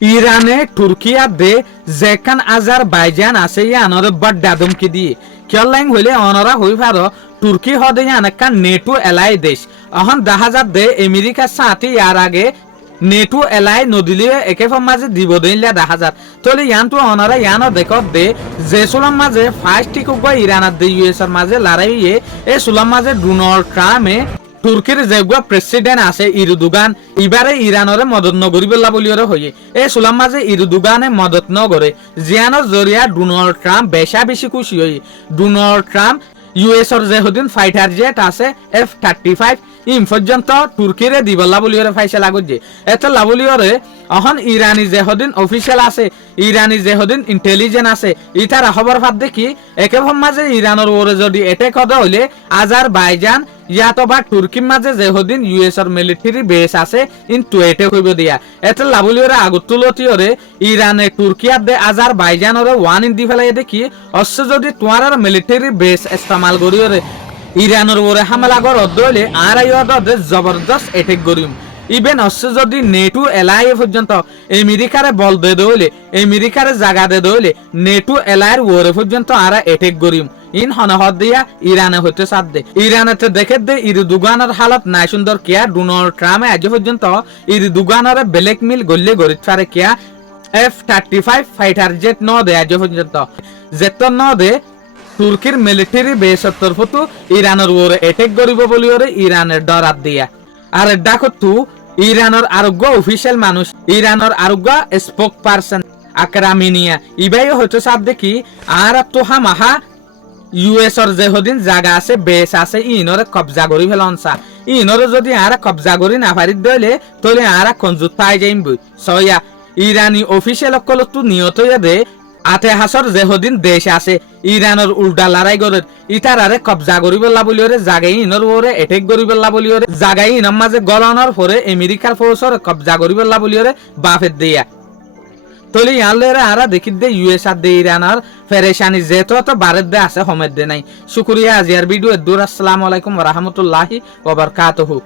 ইরানে তুর্কিয়া দে যেখান আজারবাইজান আছে ইয়ানর বড্ডা ধমকি দিয়ে কিয়লাইং হইলে অনরা হই পার তুর্কি হদে ইয়ানকান নেটো এলাই দেশ অহন 10,000 দে আমেরিকা সাথে ইয়ার আগে নেটো এলাই নদিলিয়ে একে মাঝে দিব দিনলা 10,000 তলে ইয়ানটো অনরা ইয়ান দেখত দে যে সুলাম মাঝে ফার্স্ট টিকুক ইরান দে ইউএস এর মাঝে লড়াইয়ে এ সুলাম মাঝে ডোনাল্ড ট্রাম্পে তুর্কির যেগুলা প্রেসিডেন্ট আছে ইরুদুগান এবারে ইরানরে মদত নগরিবল্লা বলিওরে হয়ে এই সুলাম মাঝে ইরুদুগানে মদত নগরে জিয়ানোর জরিয়া ডোনাল্ড ট্রাম্প বেশা বেশি খুশি হই ডোনাল্ড ট্রাম্প ইউএস এর যেহদিন ফাইটার জেট আছে F-35 ইম পর্যন্ত তুর্কিরে দিবল্লা বলিওরে ফাইসলা গজে এত লাবলিওরে অহন ইরানি যেহদিন অফিসিয়াল আছে ইরানি যেহদিন ইন্টেলিজেন্স আছে ইতারা খবর ভাব দেখি একে মাঝে ইরানের ওরে যদি এটেক হতে হইলে আজারবাইজান ইয়াতবা তুর্কির মাঝে যেহদিন ইউএস এর মিলিটারি বেস আছে ইনটু এটে হইব দিয়া এতে লাবলিওরে আগত তুলতিওরে ইরানে তুর্কিয়ার দে আজারবাইজানরে ওয়ান ইন দি ফেলাই দেখি অশ্ব যদি তোমার মিলিটারি বেস ইস্তেমাল করিওরে ইরানের ওরে হামলা করত দইলে আর আইওদে জবরদস্ত এটেক করিম ইভেন অশ্ব যদি নেটো এলাই পর্যন্ত আমেরিকারে বল দে দইলে আমেরিকারে জায়গা দে দইলে নেটো এলাইয়ের ওরে পর্যন্ত আর এটেক করিম ইন হনহদ দিয়া ইরানে হইতে সাথ দে ইরানেতে দেখে দে ইরদুগানের হালত নাই সুন্দর কিয়া ডোনাল্ড ট্রাম্পে আজ পর্যন্ত ইরদুগানের ব্ল্যাক মিল গল্লে গরিত পারে কিয়া F-35 ফাইটার জেট ন দে আজ পর্যন্ত জেট ন দে তুর্কির মিলিটারি বেসর তরফতো ইরানের ওরে এটেক করিব বলিওরে ইরানের ডরাত দিয়া আর ডাকতু ইরানের আরোগ্য অফিসিয়াল মানুষ ইরানের আরোগ্য স্পোক পারসন আকরামিনিয়া ইবাই হইতে সাথ দেখি আর তো হামাহা ইউএস এর যেহদিন জায়গা আছে বেস আছে ইনরে কবজা করি ফেলনসা ইনরে যদি আর কবজা করি না পারি দইলে তলে আর কনজুত পাই যাইম বই সয়া ইরানি অফিসিয়াল কলতু নিয়ত দে আতে হাসর যেহদিন দেশ আছে ইরানের উল্টা লড়াই করে ইতারারে কবজা করি বললা বলিওরে জাগাই ইনর ওরে এটেক করি বললা বলিওরে জাগাই ইনর মাঝে গলনের পরে আমেরিকার ফোর্সর কবজা করি বললা বলিওরে বাফের দিয়া তলি ইয়ালেরা আরা দেখি দে ইউএস আর দে ইরানের ফেরেশানি যেত তো ভারত দে আছে হমেদ দে নাই শুকরিয়া আজিয়ার ভিডিও দূর আসসালামু আলাইকুম ওয়া রাহমাতুল্লাহি ওয়া বারাকাতুহু।